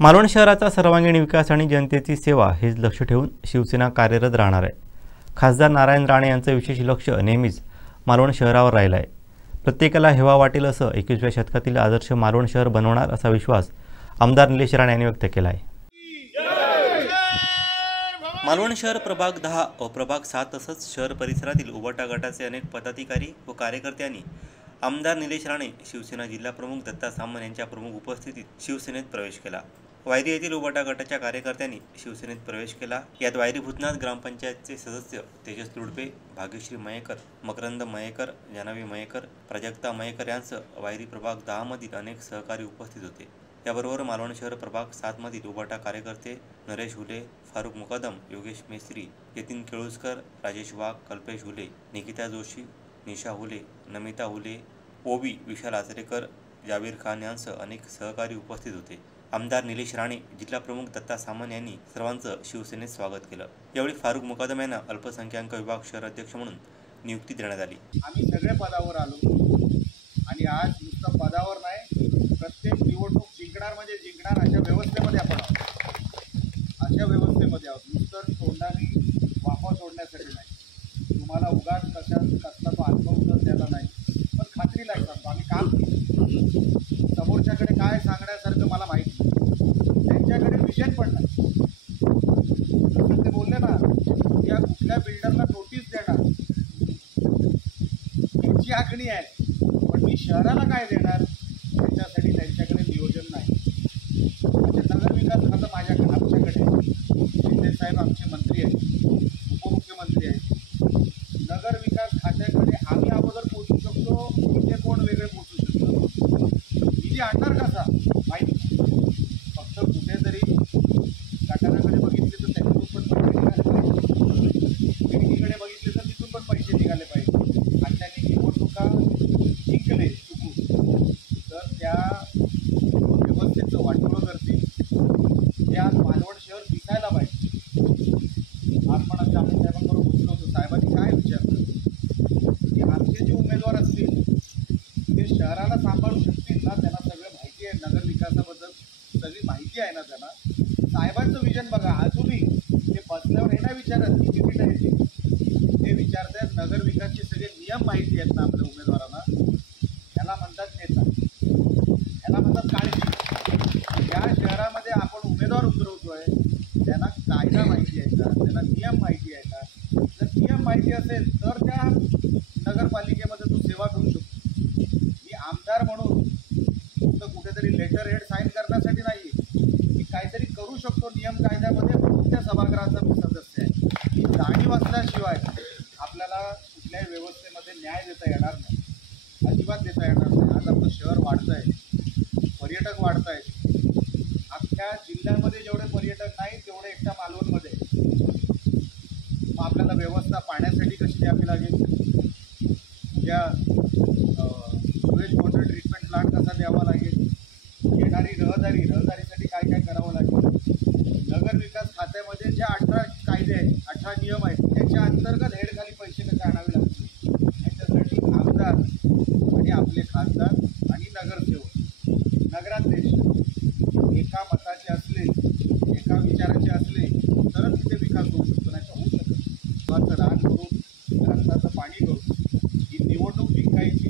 मालवण शहराचा सर्वांगीण विकास आणि जनतेची सेवा हेच लक्ष ठेवून शिवसेना कार्यरत राहणार आहे। खासदार नारायण राणे यांचं विशेष लक्ष नेहमीच मालवण शहरावर राहिलं आहे। प्रत्येकाला हेवा वाटेल असं 21व्या शतकातील आदर्श मालवण शहर बनवणार असा विश्वास आमदार निलेश राणे यांनी व्यक्त केला आहे। मालवण शहर प्रभाग 10 व प्रभाग 7 तसंच शहर परिसरातील उबटा गटाचे अनेक पदाधिकारी व कार्यकर्त्यांनी आमदार निलेश राणे, शिवसेना जिल्हा प्रमुख दत्ता सामंत यांच्या प्रमुख उपस्थितीत शिवसेनेत प्रवेश केला। वायरी येथील उबटा गटाच्या कार्यकर्त्यांनी शिवसेनेत प्रवेश केला। यात वायरी भूतनाथ ग्रामपंचायतचे सदस्य तेजस तुडपे, भाग्यश्री मयेकर, मकरंद मयेकर, जानवी मयेकर, प्राजक्ता मयेकर यांसह वायरी प्रभाग 10 मधील अनेक सहकारी उपस्थित होते। याबरोबर मालवण शहर प्रभाग 7 मधील उबटा कार्यकर्ते नरेश हुले, फारुख मुकदम, योगेश मेस्त्री, यतीन केळुसकर, राजेश वाघ, कल्पेश हुले, निकिता जोशी, निशा हुले, नमिता हुले, ओबी, विशाल आचरेकर, जावीर खान यांसह अनेक सहकारी उपस्थित होते। आमदार निलेश राणे, जिल्हा प्रमुख दत्ता सामंत यांनी सर्वांचं शिवसेनेत स्वागत केलं। यावेळी फारुख मुकदम यांना अल्पसंख्याक विभाग शहर अध्यक्ष म्हणून नियुक्ती देण्यात आली। आम्ही सगळे पदावर आलो आणि आज नुसतं पदावर नाही, प्रत्येक निवडणूक जिंकणार म्हणजे जिंकणार अशा व्यवस्थेमध्ये आपण आहोत। अशा व्यवस्थेमध्ये आहोत, नुसतं तोंडाने वाफा सोडण्यासाठी नाही, तुम्हाला उगाच कसला तो आत्मविश्वास द्यायला नाही, पण खात्रीला सांगतो आम्ही काम केलं। समोरच्याकडे काय सांगण्यासारखं मला माहिती नाही, त्यांच्याकडे विजन पण नाही। जसं ते बोलले ना, या कुठल्या बिल्डरला नोटीस देणार याची आखणी आहे, पण मी शहराला काय देणार त्याच्यासाठी त्यांच्याकडे नियोजन नाही। म्हणजे नगर विकास खातं आमच्याकडे, शिंदे साहेब आमचे मंत्री आहेत, उपमुख्यमंत्री आहेत। नगर विकास खात्याकडे आम्ही अगोदर पोहोचू शकतो, इथे कोण वेगळे पोहोचू शकतो, निधी आणणार कसा माहिती। फक्त कुठेतरी गटाराकडे बघितले तर त्याच्यातून पण पैसे निघाले पाहिजे, खिडकीकडे बघितले तर तिथून पण पैसे निघाले पाहिजे। आणि त्यांनी निवडणुका जिंकले चुकून तर त्या व्यवस्थेचं वाटोळं करतील, त्या मालवण शहर दिसायला पाहिजे। आज पण आमच्या साहेबांबरोबर बोललो होतो, साहेबांनी काय विचारलं की आमचे जे उमेदवार असतील ते शहराला सांभाळू शकतील ना, त्यांना सगळं माहिती आहे, नगर विकासाबद्दल सगळी माहिती आहे ना त्यांना। साहेबांचं विजन बघा, अजूनही ते बसल्यावर हे नाही विचारत की किती टाइम, ते विचारतात नगर विकासचे सगळे नियम माहिती आहेत ना आपल्या उमेदवारांना, ह्याला म्हणतात नेता, ह्याला म्हणतात काळजी। ज्या शहरामध्ये आपण उमेदवार उतरवतोय त्यांना कायदा माहिती आहे का, त्यांना नियम माहिती आहे का? जर नियम माहिती असेल तर त्या नगरपालिकेमध्ये तो सेवा करू शकतो। मी आमदार म्हणून फक्त कुठेतरी लेटर हेड साईन करण्यासाठी नाही, मी काहीतरी करू शकतो नियम कायद्यामध्ये, म्हणून त्या सभागृहाचा मी सदस्य आहे। ही जाणीव असल्याशिवाय आपल्याला कुठल्याही व्यवस्थेमध्ये न्याय देता येणार नाही, अजिबात देता येणार नाही। आज आपलं शहर वाढतं आहे, पर्यटक वाढत आहेत, अख्ख्या जिल्ह्यामध्ये जेवढे पर्यटक नाही तेवढे एकट्या मालवणमध्ये। मग आपल्याला व्यवस्था पाण्यासाठी कशी द्यावी लागेल, उद्या सुरेश वॉटर ट्रीटमेंट प्लांट कसा द्यावा लागेल, येणारी रहदारीसाठी काय काय करावं लागेल। नगर विकास खात्यामध्ये ज्या 18 कायदे आहेत, 18 नियम आहेत, त्याच्या अंतर्गत हेडखाली पैसे कसे आणावे लागतील, याच्यासाठी आमदार आणि आपले खासदार आणि नगरसेवक, नगराध्यक्ष एका मताचे असले, एका विचाराचे असले तरच तिथे विकास होऊ शकतो, नाही तर होऊ शकत नाही। रान करून रस्त्याचं पाणी करून ही निवडणूक जिंकायची,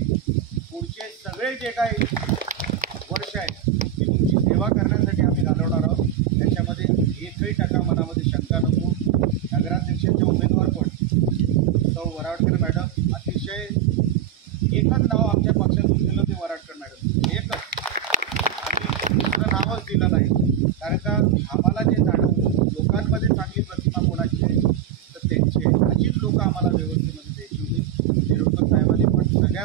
पुढचे सगळे जे काही वर्ष आहेत ती तुमची सेवा करण्यासाठी आम्ही घालवणार आहोत। त्याच्यामध्ये एकही टक्का मनामध्ये शंका नको। नगराध्यक्षांचे उमेदवार पण सौ वराडकर मॅडम, अतिशय एकच नाव आमच्या पक्षातून दिलं ते वराडकर मॅडम, एकच, आम्ही दुसरं नावच दिलं नाही। कारण का आम्हाला जे जाणवलं लोकांमध्ये चांगली प्रतिमा कोणाची आहे तर त्यांची आहे, अशीच लोक आम्हाला व्यवस्थेमध्ये द्यायची होती। निरुपम साहेबांनी पण सगळ्या